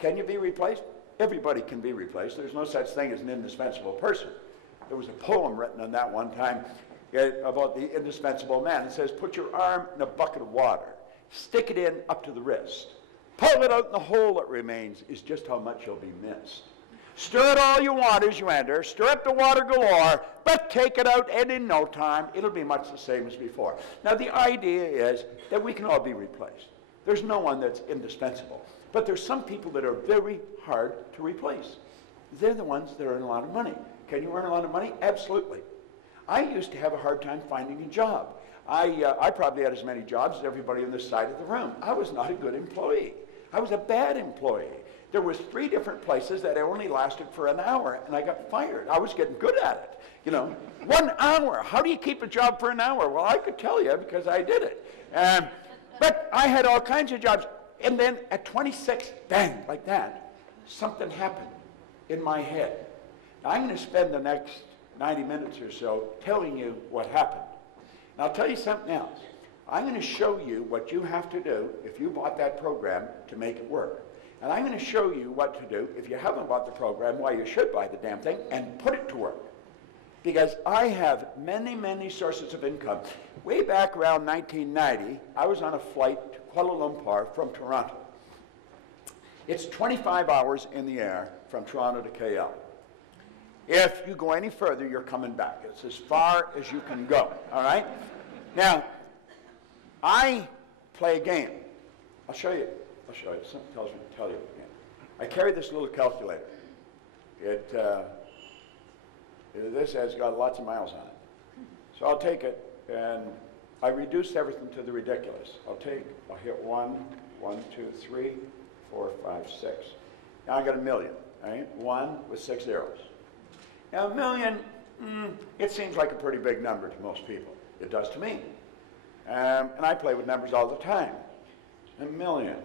Can you be replaced? Everybody can be replaced. There's no such thing as an indispensable person. There was a poem written on that one time about the indispensable man. It says, put your arm in a bucket of water, stick it in up to the wrist, pull it out in the hole that remains is just how much you'll be missed. Stir it all you want as you enter, stir up the water galore, but take it out and in no time, it'll be much the same as before. Now the idea is that we can all be replaced. There's no one that's indispensable. But there's some people that are very hard to replace. They're the ones that earn a lot of money. Can you earn a lot of money? Absolutely. I used to have a hard time finding a job. I probably had as many jobs as everybody on this side of the room. I was not a good employee. I was a bad employee. There was 3 different places that I only lasted for an hour, and I got fired. I was getting good at it. You know, 1 hour. How do you keep a job for an hour? Well, I could tell you because I did it. But I had all kinds of jobs. And then at 26, bang, like that, something happened in my head. Now, I'm going to spend the next 90 minutes or so telling you what happened. And I'll tell you something else. I'm going to show you what you have to do if you bought that program to make it work. And I'm going to show you what to do if you haven't bought the program, why you should buy the damn thing, and put it to work. Because I have many, many sources of income. Way back around 1990, I was on a flight to Kuala Lumpur from Toronto. It's 25 hours in the air from Toronto to KL. If you go any further, you're coming back. It's as far as you can go, all right? Now, I play a game. I'll show you. Something tells me to tell you again. I carry this little calculator. This has got lots of miles on it. So I'll take it, and I reduce everything to the ridiculous. I'll hit 1, 2, 3, 4, 5, 6. Now I got a million, right? 1 with 6 zeros. Now a million, it seems like a pretty big number to most people. It does to me. And I play with numbers all the time. A million.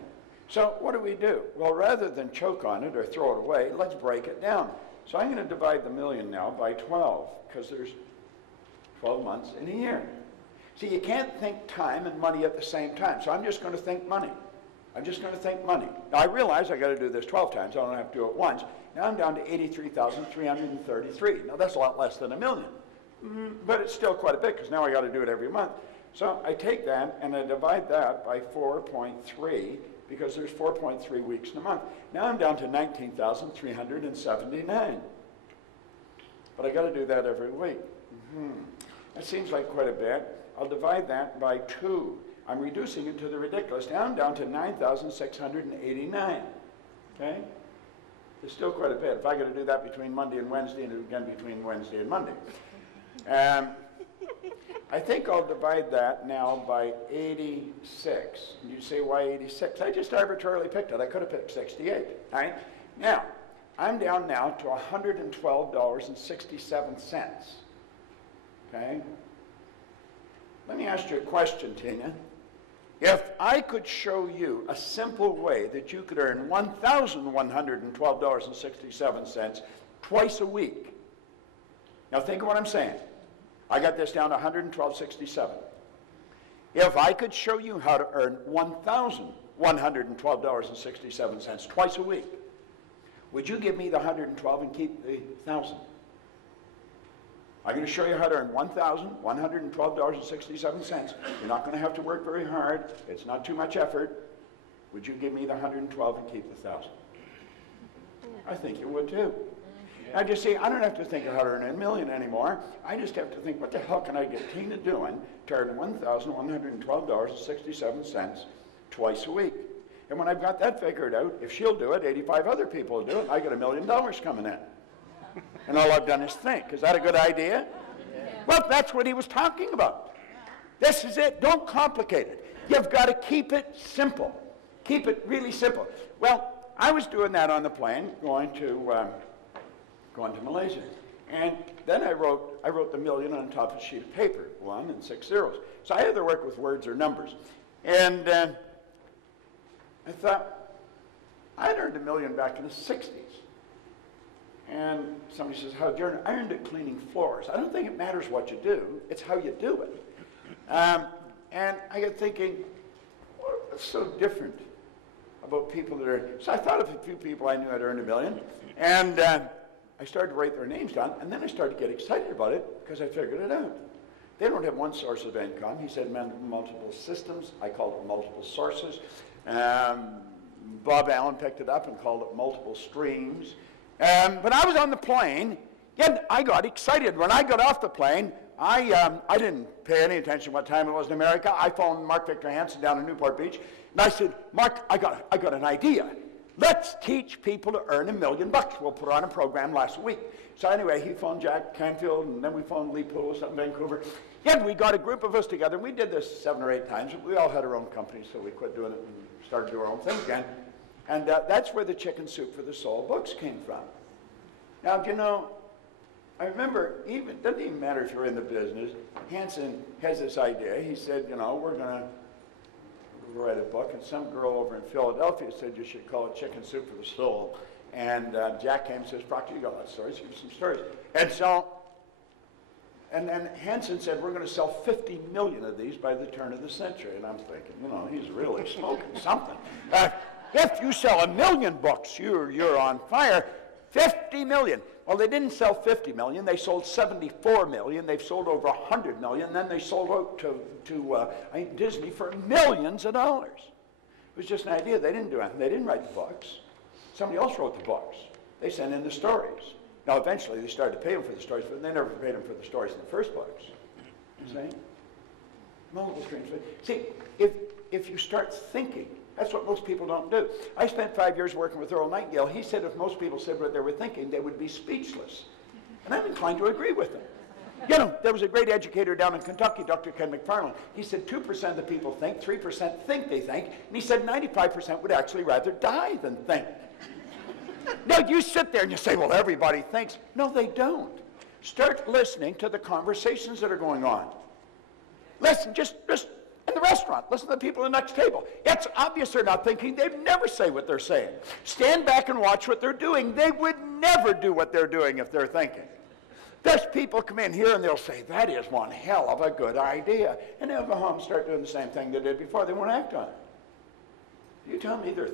So what do? Well, rather than choke on it or throw it away, let's break it down. So I'm going to divide the million now by 12, because there's 12 months in a year. See, you can't think time and money at the same time, so I'm just going to think money. I'm just going to think money. Now, I realize I got to do this 12 times. I don't have to do it once. Now I'm down to 83,333. Now, that's a lot less than a million. But it's still quite a bit, because now I got to do it every month. So I take that, and I divide that by 4.3, because there's 4.3 weeks in a month. Now I'm down to 19,379. But I got to do that every week. That seems like quite a bit. I'll divide that by 2. I'm reducing it to the ridiculous. Now I'm down to 9,689. Okay? It's still quite a bit. If I got to do that between Monday and Wednesday, and again between Wednesday and Monday. I think I'll divide that now by 86. And you say, why 86? I just arbitrarily picked it. I could have picked 68. All right? Now, I'm down now to $112.67. Okay? Let me ask you a question, Tina. If I could show you a simple way that you could earn $1,112.67 twice a week. Now think of what I'm saying. I got this down to $112.67. If I could show you how to earn $1,112.67 twice a week, would you give me the 112 and keep the 1,000? I'm going to show you how to earn $1,112.67. You're not going to have to work very hard. It's not too much effort. Would you give me the 112 and keep the 1,000? I think you would too. Now, you see, I don't have to think of how to earn $1 million anymore. I just have to think, what the hell can I get Tina doing to earn $1,112.67 twice a week? And when I've got that figured out, if she'll do it, 85 other people will do it, I get $1 million coming in. And all I've done is think. Is that a good idea? Yeah. Well, that's what he was talking about. This is it. Don't complicate it. You've got to keep it simple. Keep it really simple. Well, I was doing that on the plane, going to Malaysia. And then I wrote the million on top of a sheet of paper, 1 and 6 zeros. So I had to work with words or numbers. And I thought, I'd earned $1 million back in the 60s. And somebody says, how'd you earn it? I earned it cleaning floors. I don't think it matters what you do, it's how you do it. And I got thinking, what's so different about people that are, so I thought of a few people I knew had earned $1 million, and I started to write their names down, and then I started to get excited about it because I figured it out. They don't have one source of income. He said multiple systems. I called it multiple sources. Bob Allen picked it up and called it multiple streams. But I was on the plane, and I got excited. When I got off the plane, I didn't pay any attention what time it was in America. I phoned Mark Victor Hansen down in Newport Beach, and I said, Mark, I got an idea. Let's teach people to earn $1 million. We'll put on a program last week. So anyway, he phoned Jack Canfield, and then we phoned Lee Poulos up in Vancouver. Yeah, we got a group of us together, and we did this 7 or 8 times. We all had our own companies, so we quit doing it and started doing our own thing again. And that's where the Chicken Soup for the Soul books came from. Now, you know, I remember, it doesn't even matter if you're in the business, Hansen has this idea. He said, you know, we're going to write a book, and some girl over in Philadelphia said you should call it Chicken Soup for the Soul. And Jack came and says, Proctor, you got a lot of stories, give me some stories. And so, and then Hansen said, we're going to sell 50 million of these by the turn of the century. And I'm thinking, you know, he's really smoking something. If you sell 1 million books, you're on fire. 50 million. Well, they didn't sell 50 million. They sold 74 million. They've sold over 100 million. Then they sold out to Disney for millions of dollars. It was just an idea. They didn't do anything. They didn't write the books. Somebody else wrote the books. They sent in the stories. Now, eventually, they started to pay them for the stories, but they never paid them for the stories in the first books. You see? Multiple streams. See, if you start thinking, that's what most people don't do. I spent 5 years working with Earl Nightingale. He said if most people said what they were thinking, they would be speechless. And I'm inclined to agree with him. You know, there was a great educator down in Kentucky, Dr. Ken McFarland. He said 2% of the people think, 3% think they think, and he said 95% would actually rather die than think. Now, you sit there and you say, well, everybody thinks. No, they don't. Start listening to the conversations that are going on. Listen, just in the restaurant, listen to the people at the next table. It's obvious they're not thinking. They'd never say what they're saying. Stand back and watch what they're doing. They would never do what they're doing if they're thinking. There's people come in here and they'll say, that is one hell of a good idea. And they'll go home and start doing the same thing they did before. They won't act on it. You tell me they're